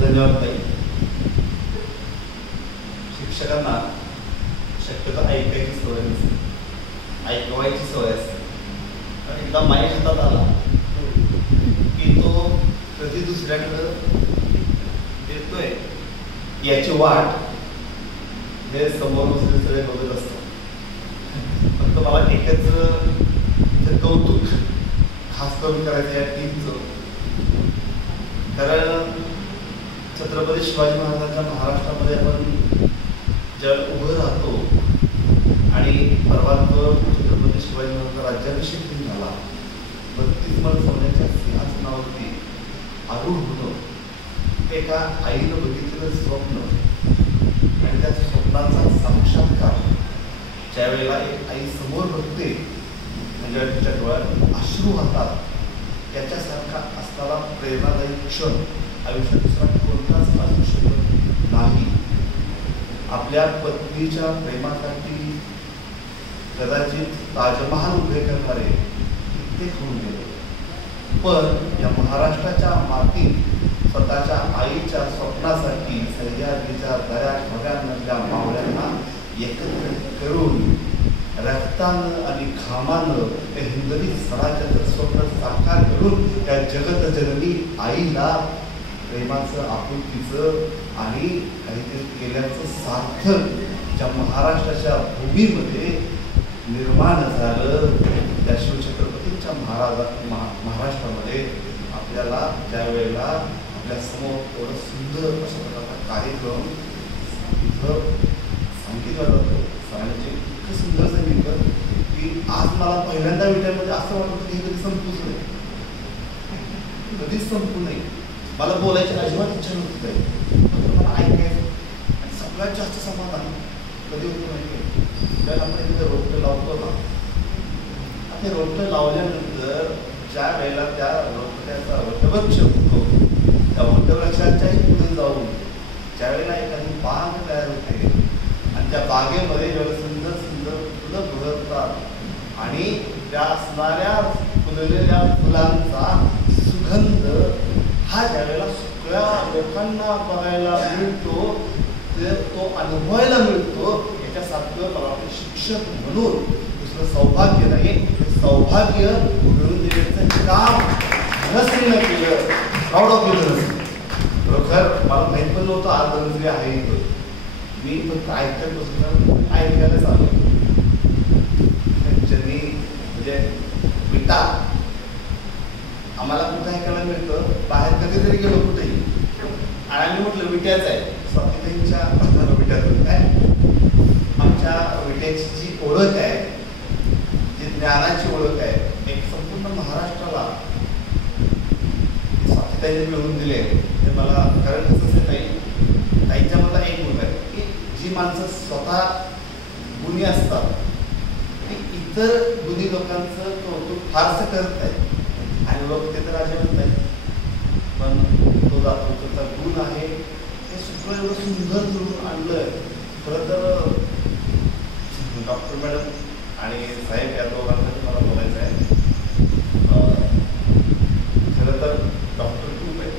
धन्यवाद ताई. शिक्षकांना शक्यतो ऐकायची सवय नसते, ऐकवायची सवय असते. आणि एकदा माईक हातात आला की तो कधी दुसऱ्याकडं देतोय याची वाट हे समोर बसलेले सगळे बघत असतात. फक्त मला एकच कौतुक खास करून करायचं या टीमचं. कारण छत्रपती शिवाजी महाराजांच्या महाराष्ट्रामध्ये आपण ज्यावेळेला उभं राहतो आणि परवा जो छत्रपती शिवाजी महाराजांचा राज्याभिषेक दिन झाला, 32 वर्ष सोन्याच्या सिंहासनावरती आरूढ होतं. एका आईनं बघितलेलं स्वप्न आणि त्या स्वप्नाचा साक्षात्कार ज्यावेळेला एक आई समोर बघते म्हणजे तिच्या डोळ्यात अश्रू वाहतात, त्याच्यासारखा असणारा प्रेरणादायी क्षण आयुष्यात दुसरा कोणताच असू शकत नाही. आपल्या पत्नीच्या प्रेमासाठी कदाचित ताजमहाल उभे करणारे कित्येक होऊन गेले, पण या महाराष्ट्राच्या मातीत स्वतःच्या आईच्या स्वप्नासाठी सह्याद्रीच्या दऱ्या ढगांमधल्या मावळ्यांना एकत्रित करून रक्तानं आणि घामानं त्या हिंदवी स्वराज्याचं स्वप्न साकार करून त्या जगत जननी आईला प्रेमाचं, आपुलकीचं आणि काहीतरी केल्याचं सार्थक ज्या महाराष्ट्राच्या भूमीमध्ये निर्माण झालं, त्या शिवछत्रपतींच्या महाराष्ट्रामध्ये आपल्याला ज्या वेळेला आपल्या समोर एवढं सुंदर अशा प्रकारचा कार्यक्रम इथं सांगितला जातो. सरांचे इतकं सुंदर सांगितलं की आज मला पहिल्यांदा विचारमध्ये असं वाटतं की हे कधी संपूच नाही, कधीच संपू नये. मला बोलायची अजिबात इच्छा नव्हती, फक्त मला ऐकायचं. आणि सगळ्यात जास्त समाधान कधी होतं माहिती, त्याला आपण इथे रोपटं लावतो ना, ते रोपटं लावल्यानंतर ज्या वेळेला त्या रोपट्याचा वटवृक्ष होतो, त्या वटवृक्षाच्याही पुढे जाऊन ज्या वेळेला एखादी बाग तयार होते आणि त्या बागेमध्ये जेव्हा सुंदर सुंदर फुलं बहरतात आणि त्या असणाऱ्या फुललेल्या फुलांचा सुगंध हा ज्या वेळेला सगळ्या लोकांना बघायला मिळतो, तो अनुभवायला मिळतो, याच्यासारखं मला आपले शिक्षक म्हणून दुसरं सौभाग्य नाही. सौभाग्य मिळवून देण्याचं काम धनश्रीनं केलं, प्राऊड ऑफ यू धनश्री. खरोखर मला माहीत पण नव्हतं आज धनश्री आहे इथं. मी फक्त ऐकत बसून ऐकायलाच आलो. त्यांच्यानी म्हणजे विटा आम्हाला कुठं ऐकायला मिळतं, बाहेर कधीतरी गेलो कुठेही आणि आम्ही म्हटलं विट्याच आहे, स्वातीताईंच्या विट्यातून काय आमच्या विट्याची जी ओळख आहे, जी ज्ञानाची ओळख आहे, एक संपूर्ण महाराष्ट्राला स्वातीताईने मिळवून दिले. ते मला कारण कसं असेल ताईंच्या मला एक मुलं आहे की जी माणसं स्वतः गुणी असतात ती इतर गुणी लोकांचं कौतुक फारसं करत नाही आणि लोक ते तर अजिबात नाही, पण तो जातो त्याचा गुण आहे हे सगळं एवढं सुंदर जुळून आणलं. खरं तर डॉक्टर मॅडम आणि साहेब या दोघांसाठी मला बोलायचं आहे. खरं तर डॉक्टर खूप आहे,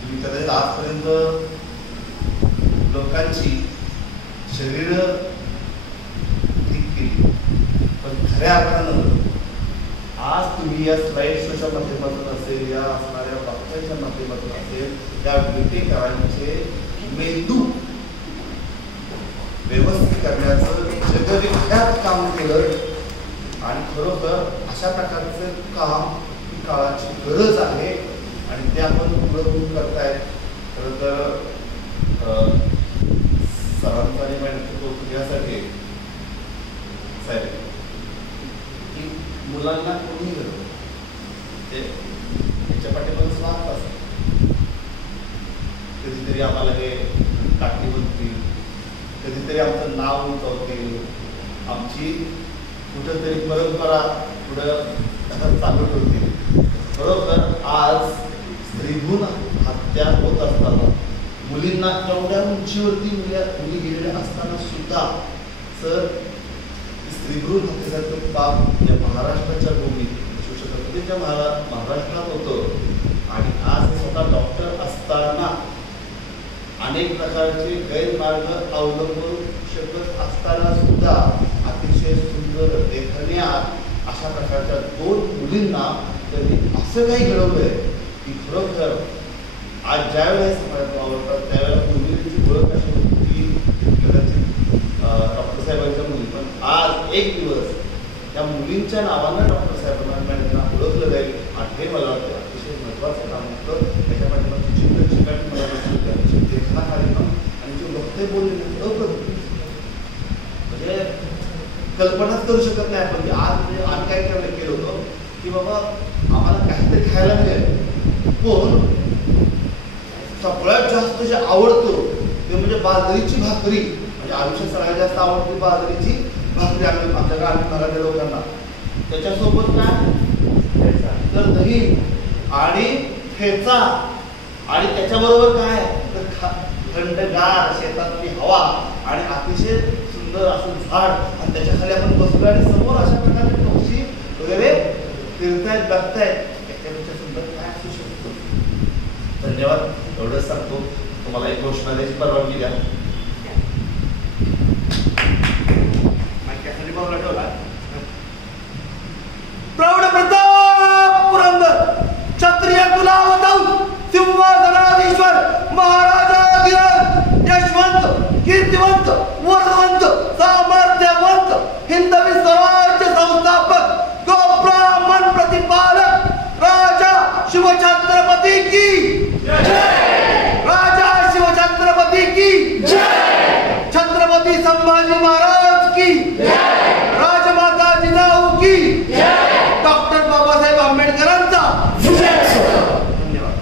तुम्ही कदाचित आजपर्यंत लोकांची शरीरं ठीक केली, पण खऱ्या अर्थानं आज तुम्ही या स्लाईड शोच्या माध्यमातून असेल, या असणाऱ्या वक्त्याच्या माध्यमातून असेल, त्या विटेकरांचे मेंदू व्यवस्थित करण्याचं जगविख्यात काम केलं आणि खरोखर अशा प्रकारचं काम ही काळाची गरज आहे आणि ते आपण पूर्ण करतायत. खरं तर सरांचा आणि मॅडमचं कौतुक यासाठी साहेब की मुलांना कोणी करतो ते त्याच्या पाठीमागे स्वार्थ असतो. कधीतरी आम्हाला हे काठी बनतील, कधीतरी आमचं नाव उंचावतील, आमची कुठंतरी परंपरा पुढं चालू ठेवतील. बरोबर आज स्त्रीभूण हत्या होत असताना, मुलींना एवढ्या उंचीवरती मुली गेलेल्या असताना सुद्धा सर स्त्रीभ्रूण हत्येसारखं पाप या महाराष्ट्राच्या भूमीत शिवछत्रपतींच्या महाराष्ट्रात होतं आणि आज स्वतः डॉक्टर असताना अनेक प्रकारचे गैरमार्ग अवलंबू शकत असताना सुद्धा अतिशय सुंदर देखण्यात अशा प्रकारच्या 2 मुलींना त्यांनी असं काही घडवलंय की खरोखर आज ज्या वेळेस समाजात वावरतात त्यावेळेला पूर्वीची ओळख अशी होती कदाचित डॉक्टर साहेबांच्या मुली, पण आज एक दिवस त्या मुलींच्या नावानं डॉक्टर साहेबांना त्यांना ओळखलं जाईल आणि हे मला वाटतं अतिशय महत्त्वाचं काम होतं. त्याच्या पाठीमागची चिंतन शिकायची मला वाटतं देखणा कार्यक्रम आणि जे वक्ते बोलले अप्रतिम, म्हणजे कल्पनाच करू शकत नाही आपण की आज म्हणजे आम्ही काय केलं होतं की बाबा आम्हाला काहीतरी खायला मिळेल, पण सगळ्यात जास्त जे आवडतं ते म्हणजे बाजरीची भाकरी. म्हणजे आयुष्यात सगळ्यात जास्त आवडते बाजरीची भाकरी आमच्याकडे आम्ही मराठी लोकांना. त्याच्यासोबत काय तर दही आणि ठेचा आणि त्याच्याबरोबर काय तर थंडगार शेतातली हवा आणि अतिशय सुंदर असं झाड आणि त्याच्या खाली आपण बसलो आणि समोर अशा प्रकारचे पक्षी वगैरे फिरतायत बघतायत. त्याच्यापेक्षा सुंदर काय असू शकतो. धन्यवाद. एवढंच सांगतो. तुम्हाला एक घोषणा द्यायची परवानगी द्या.